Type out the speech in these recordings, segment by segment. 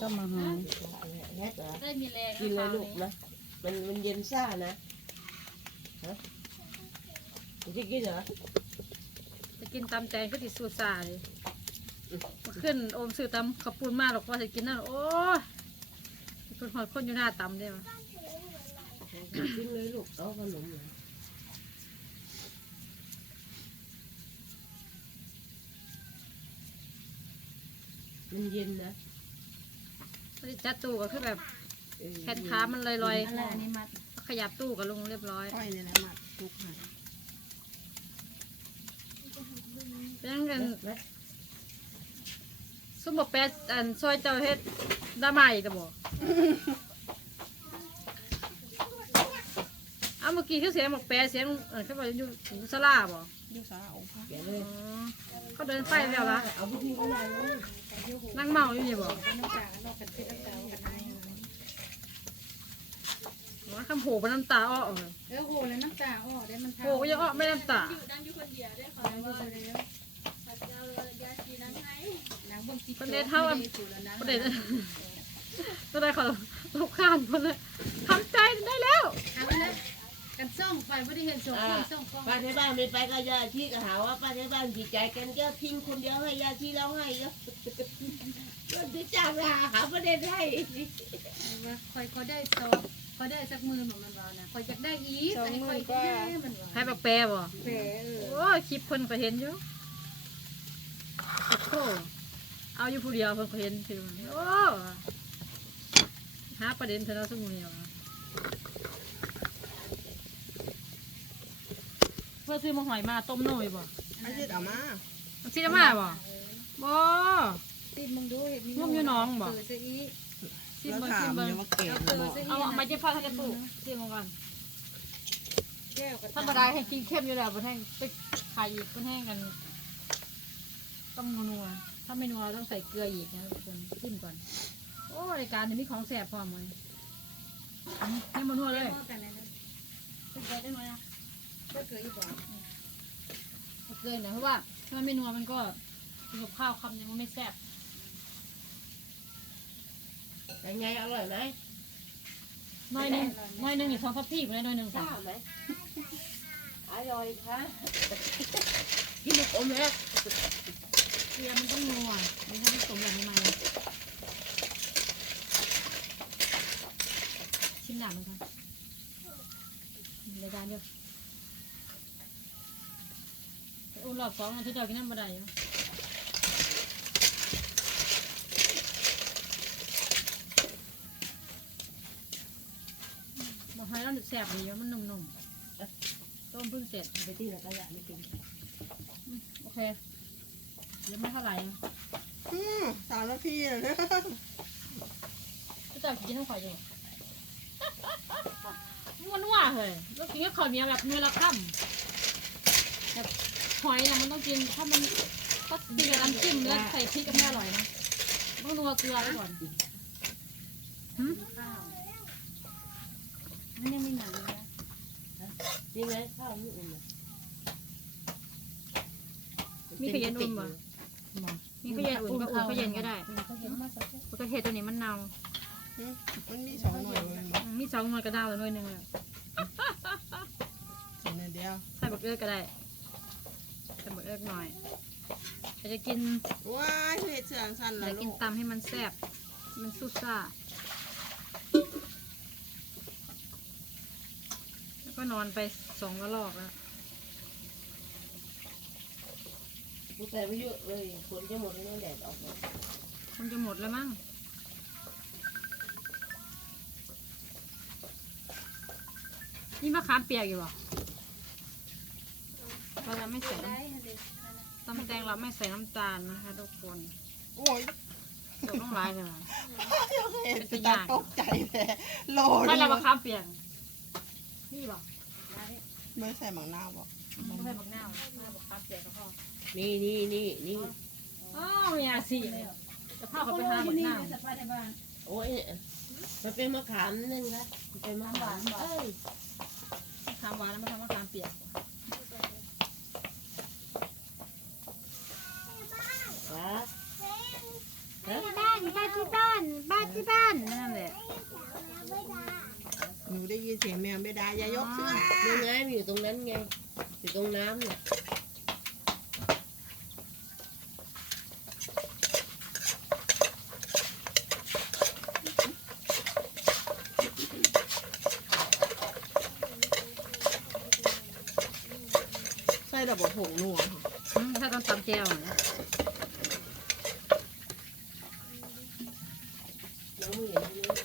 ก็มาหาแฮกเหรอได้มีแรงกินเลยลูกนะ มันมันเย็นซ่านะฮะจะกินเหรอ จะกินตำใจก็ติดสูตรสาเลยมาขึ้นโอมซื้อตำขับปูนมาหรอกว่าจะกินนั่นโอ้ยคนหอดคนอยู่หน้าตำได้ปะกินเลยลูกเอาขนมเหรอมันเย็นนะ จัดตู้ก็คือแบบแขนขามันลอยอะไรอันนี้มัดๆ ขยับตู้กับลุงเรียบร้อยก้อยนี่แหละมัดทุกหายเป็นยังกันไหมซุ่มบอกแปดอันซอยเจ้าเฮ็ดดามาอีกแต่บอกเอาเมื่อกี้คือเสียงบอกแปดเสียงเออเขาบอกอยู่หูสลาบ่ ยูสาเอาผ้าแกะเลอ๋ยอเขาเดินไปแล้วละเอาพวกนี้ก็ได้เลยนั่งเมาอยู่นี่บ่น้ำจากนอกกันเพชรเก่ากันให้ว่าคำโผเป็นน้ำตาอ้อเออเออโหแล้วน้ำตาอ้อได้มันโผก็ยังอ้อไม่น้ำตาดังอยู่คนเดียวได้ขอว่าแล้วนางเบิ่งติ๊กประเด็นเท่าอันประเด็นประเด็นเขาลูกข้านคนเลยทำใจได้แล้วเอาละ กันส่องไปไม่ได้เห็นส่งคนส่งกล้องป้าที่บ้านไม่ไปก็ยาชีก็หาว่าป้าที่บ้านดีใจกันก็ทิ้งคนเดียวให้ยาชีร้องไห้ก็ก็จะจ้างลาหาประเด็นให้ว่าคอยเขาได้สองเขาได้สักมือของมันว่านะคอยอยากได้อีกแต่คอยก็ได้มันว่าให้บักแปรบ่แผลเออโอ้ยคลิปเพิ่นก็เห็นอยู่โอ้โหเอาอยู่ผู้เดียวเพิ่นก็เห็นคือโอ้หาประเด็นเธอแล้วสมุนเดียวอะ เพื่อซื้อมาหอยมาต้มหน่อยบ่อาทิตย์เอามามันซื้อมาบ่บ่ติดมึงดูเห็นมีงมอยู่น้องบ่เปิดซะอีกซิมแล้วเบิ่งถาซิมมเบิ่งเลยว่าเก่งเปิดบอกซะอีกเอามาจะพาทางกระตุกซิมก่อนแก้วกับธรรมดาให้กินเข้มอยู่แล้วบ่แห้งไปขายอีกบ่แห้งกัน ต้องนัวๆถ้าไม่นัวต้องใส่เกลืออีกนะทุกคนชิมก่อน โอ้รายการนี้มีของแสบพร้อมเลยนี่มันนัวเลย กันเลยนะเป็นไปได้ไหมนะ ก็เกิดอีกบ่เกินนะเพราะว่าถ้ามันไม่นัวมันก็กินกับข้าวคำยังมันไม่แซ่บเป็นไงอร่อยไหมน้อยหนึงน้อยหนึงอีกสองทัพพีไปเลยน้อยหนึงจ้าค่ะไหมอร่อยค่ะกินลูกอมแล้วเกลือมันต้องนัวมันต้องผสมแบบนี้มาชิมหนักมันค่ะรายการเดียว อุ่นรอบสองนะที่เรากินน้ำบะไดอยู่บอกให้เราแสบดีว่ามันนุ่มๆ ต้มเพิ่งเสร็จไปที่ไหนก็อยากไม่กินโอเคเดี๋ยวไม่เท่าไหร่นะอืมสามนาทีเลยเนี่ยก็จะกินน้ำข่อยอยู่มันว่าเฮ้ยแล้วกินกับข้าวเหนียวแบบเนื้อละค่ำแบบ หอยนะมันต้องกินถ้ามันถ้ากินกับน้ำจิ้มแล้วใส่พริกก็ไม่อร่อยนะต้องนัวเกลือไว้ก่อนหืมข้าวมันยังไม่หนักเลยนะนี่ไงข้าวนี่อุ่นมีขยันอุ่นบ่มีขยันอุ่นก็อุ่นขยันก็ได้เขาเห็นมาสักพักเพราะกระเทียมตัวนี้มันเน่าอืมมันมีสองหน่วยเลยบอกอืมมีสองหน่วยกระดาวหน่วยหนึ่งเลยกินในเดียวใส่บักเอื้อก็ได้ ใส่บักเอื้อหน่อยแต่จะกินว้ายเห็ดเสืองสั้นอแล้วยากกิลูนกตำให้มันแซ่บมันสุดซ่า แล้วก็นอนไปสองระลอกแล้ว กูใส่ไม่เยอะเลยฝนจะหมดแล้วแดดออกแล้วคงจะหมดแล้วมั้งนี่มะขามเปียกอยู่เหรอ เราจะไม่ใส่น้ได้เด็กำตำแตงเราไม่ใส่น้ำตาลนะคะทุกคนโอ้ยตกต้องร้ายเลยว่ะเห็ดจะตาตกใจเลยโลไม่นึเรางมะขามเปียกนี่บอกไม่ใส่หมังนาวบอกไม่ใส่บักนาวไม่ใส่บักขามเปียกก็พอนี่นี่นี่นี่อ้าวมีอาซีเลยจะพาเขาไปหาบักนาวสบายในบ้านโอ้ยมันเป็นมะขามนึงครับมันเป็นมะขามเอ้ยมะขามหวานแล้วมาทำมะขามเปียก ว้า บ้านบ้านที่บ้านบ้าน ถียงแมวไม่ได้ อย่ายกเสื้อนี่ไงมันอยู่ตรงนั้นไง อยู่ตรงน้ำเนี่ยใส่ระบบผงนัวค่ะอืมถ้าต้องตำแก้วนะ น้องไม่เห็นเลย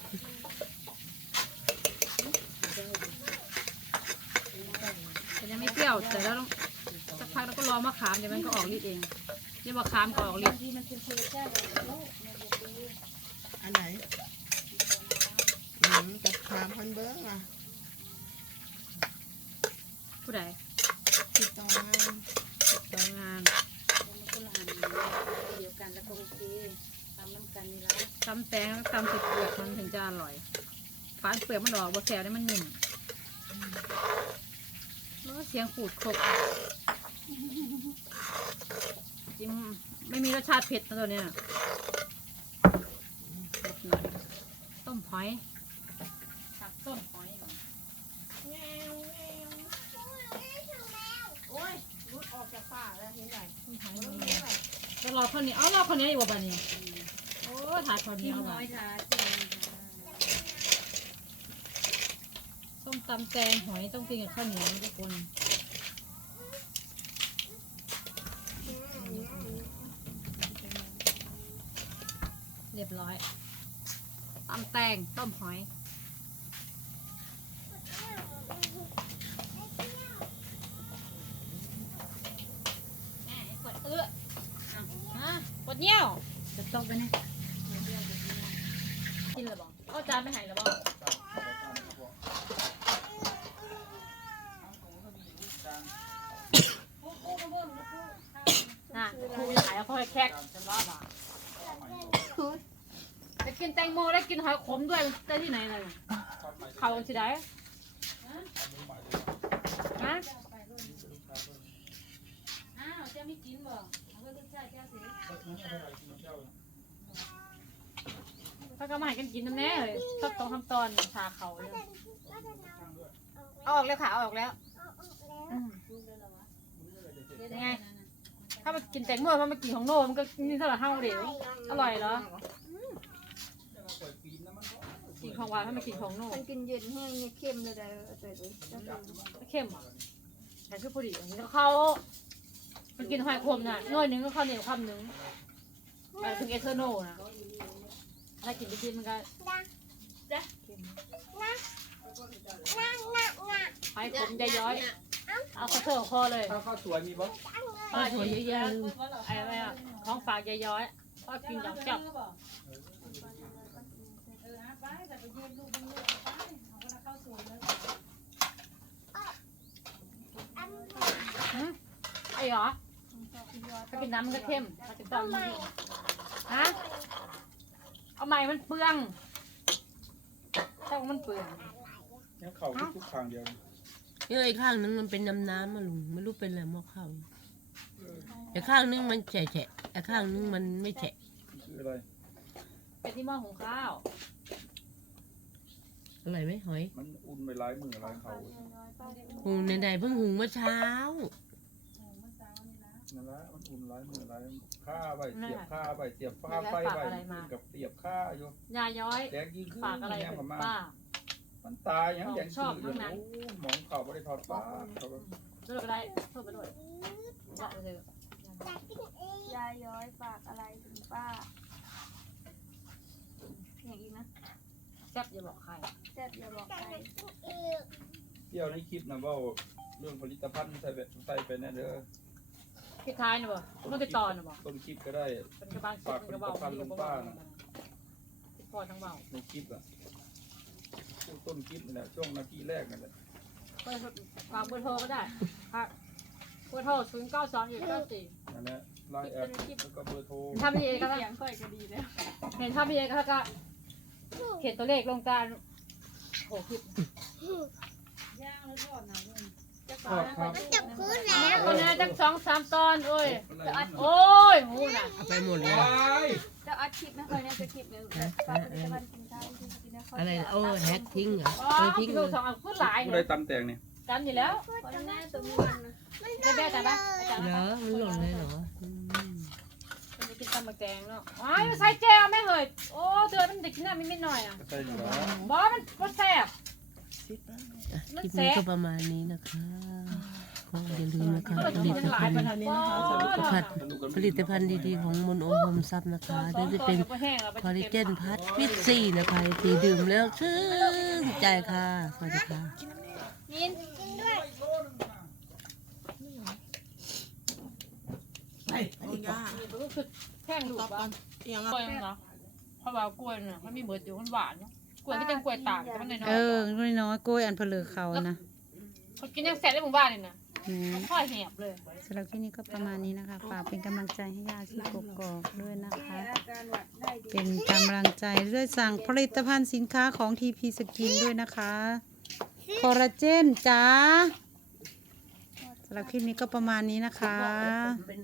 แต่ยังไม่เปรี้ยวแต่แล้วต้องสักพักแล้วก็รอมะขามเดี๋ยวมันก็ออกฤทธิ์เองเดี๋ยวมะขามก็ออกฤทธิ์ที่มันเป็นโคเลสเตอรอลลูกมันจะดูอันไหนอืมกับคามพันเบิ้งอะผู้ใดติดต่องานทำงานมันก็ละหันเดียวกันแล้วก็โอเคทำน้ำกันนี่ละตำแตงแล้วตำติดเปลือกมันถึงจะอร่อยฝานเปลือกมันออกบะแซวได้มันหนึ่งแล้วก็ เสียงขูดขบจริงไม่มีรสชาติเผ็ดนะตัวเนี้ยเผ็ดหน่อยต้มหอยผักต้มหอยก่อนโอ้ยรุดออกจากป่าแล้วทีไหนต้มหอยมันแล้วรอข้าวเหนียวเอารอข้าวเหนียวอีกว่าป่ะนี่โอ้ถาดข้าวเหนีที่ยวน้ว่ะอยทาที่น้ อยทาส้มตำแตงหอยต้องกินกับข้าวเหนียวทุกคนเรียบร้อยตำแตงต้มหอย แม่กดเอื้อฮะกดเงี้ยวจะตกไปเนี่ยกินเลยบอกเอาจานไปไหนแล้วบอก ครูขายเอาค่อยแคกจะรอดอะจะกินแตงโมได้กินหอยขมด้วยมันได้ที่ไหนเลยเขาสิได้ฮะอ้าวเจ้าไม่กินบ่เอาไว้ลูกชายเจ้าสิเขาก็มาให้กันกินน้ำแน่เลยสักสองสามตอนชาเขาเลยเอาออกแล้วค่ะเอาออกแล้วอืมไง ถ้ามันกินแตงโมมันมากินของโนมันก็นี่เท่าไหร่ห้าเดียวอร่อยเหรอกินของหวานถ้ามากินของโนมันกินเย็นแห้งเนี่ยเข้มเลยได้แต่เลยไม่เข้มอะแต่คือพอดีอย่างนี้แล้วเขามันกินหอยขมน่ะหน่วยหนึงก็ข้าวเหนียวคำหนึ่งไปถึงเอเทอร์โนนะถ้ากินไปกินมันก็หอยขมใจย้อย เอาข้าวเสือคอเลยข้าวข้าวสวยมีบ่ ป้าเยอะแยะไอ้อะไรอะของฝากใจย้อยป้ากินอย่างจับเออไปแต่ไปยืนดูดูไปเอาเวลาเข้าสวนเลยไอเหรอถ้ากินน้ำมันก็เข้มถ้ากินตอนมันฮะเอาใหม่มันเปลืองถ้ามันเปลืองเนี่ยเขาทุกๆทางเดียวเอ้ยข้างนึงมันเป็นน้ำน้ำมาลุงไม่รู้เป็นอะไรหม้อข้าว แต่ข้างนึงมันแฉะแฉะแต่ข้างนึงมันไม่แฉะคืออะไรเป็นที่หม้อหุงข้าวอร่อยไหมหอยมันอุ่นไปหลายมือหลายเขาหุงในใดๆเพิ่งหุงเมื่อเช้านั่นละมันอุ่นหลายมือหลายข้าไปเสียบข้าไปเสียบฟ้าไฟไปกับเสียบข้าอยู่ยาย้อยแดงยิ่งขึ้นฝากอะไรแง่กับมาป้ามันตายยังอย่างชอบชื่อทั้งนั้นโอ้หมองเข่าไม่ได้ทอดฟ้าเขาก็ช่วยไปได้ช่วย ไปด้วยบอกไปเถอะยายย้อยฝากอะไรถึงป้า อย่างอีกนะแซ่บอย่าบอกใครแซ่บอย่าบอกใครเที่ยวในคลิปนะเว่าเรื่องผลิตภัณฑ์ใส่ไปใส่ไปแน่เด้อพี่ท้ายนะบ่ต้องติดต่อนะบ่ต้นคลิปก็ได้ เป็นกระบางคิดเป็นกระเบาเป็นกระเบาติดต่อทั้งเบาในคลิปอะช่วงต้นคลิปนั่นแหละช่วงนาทีแรกนั่นแหละเปิดฝากเบอร์โทรก็ได้ค่ะเบอร์โทรศูนย์เก้าสองเก้าสี่นั่นแหละไลน์แอดแล้วก็เบอร์โทรถ้าพี่เอก็เสียงค่อยก็ดีแล้วเห็นถ้าพี่เอก็ก็เขียนตัวเลขลงการโหคลิปย่างแล้วทอดนะลุงจะทอดครับจับคืนแม่แล้วตัวนี้จักสองสามตอนเอ้ยอะไรนะโอ้ยหูน่ะเอาไปหมดเลยว้ายจะอัดคลิปนะคอยเนี่ยจะคลิปหนึ่งฝากผลิตภัณฑ์สินค้าที่กินนะคอยอะไรโอ้แฮกทิ้งเหรออ๋อเออพี่ทิ้งดูเลยสองอันขึ้นหลายผู้เนี่ใดยตำแตงเนี่ยกันอยู่แล้วคนแม่ตัวมีวันนะ ได้แม่แต่ปะอาจารย์เหรอมันหล่นเลยเหรออืมมันจะกินตำบักแตงเนาะอ้ายใส่แจวแม่เฮ้ยโอ้เดือดมันเด็กกินน้ำนิดหน่อยอะใช่อยู่แล้วบอมันมันแซ่บอะคลิปนี้ก็ประมาณนี้นะคะก็อย่าลืมนะคะผลิตภัณฑ์ผัดสนุกกันผลิตภัณฑ์ดีๆของมนโอโฮมซับนะคะหรือจะเป็นคอลลาเจนพัดวิตซีนะคะที่ดื่มแล้วชื่นใจค่ะสวัสดีค่ะมินกินด้วย เอาย่าก็คือแท่งดูตอบบ้าก่อนเอียงกล้วยเนาะเพราะว่ากล้วยเนี่ยมันมีเบิดอยู่มันหวานเนาะกล้วยก็เป็นกล้วยตากแต่มันน้อยเออน้อยๆกล้วยอันเพลือเขานะๆเขากินยังแซ่บได้หมู่บ้านเลยนะอืมค่อยแหบเลย สำหรับที่นี้ก็ประมาณนี้นะคะฝากเป็นกำลังใจให้ยาชีกกอกด้วยนะคะอาการหวัดได้ดีเป็นกำลังใจด้วยสั่งผลิตภัณฑ์สินค้าของ TP Skin ด้วยนะคะคอลลาเจนจ้าสำหรับคลิปนี้ก็ประมาณนี้นะคะ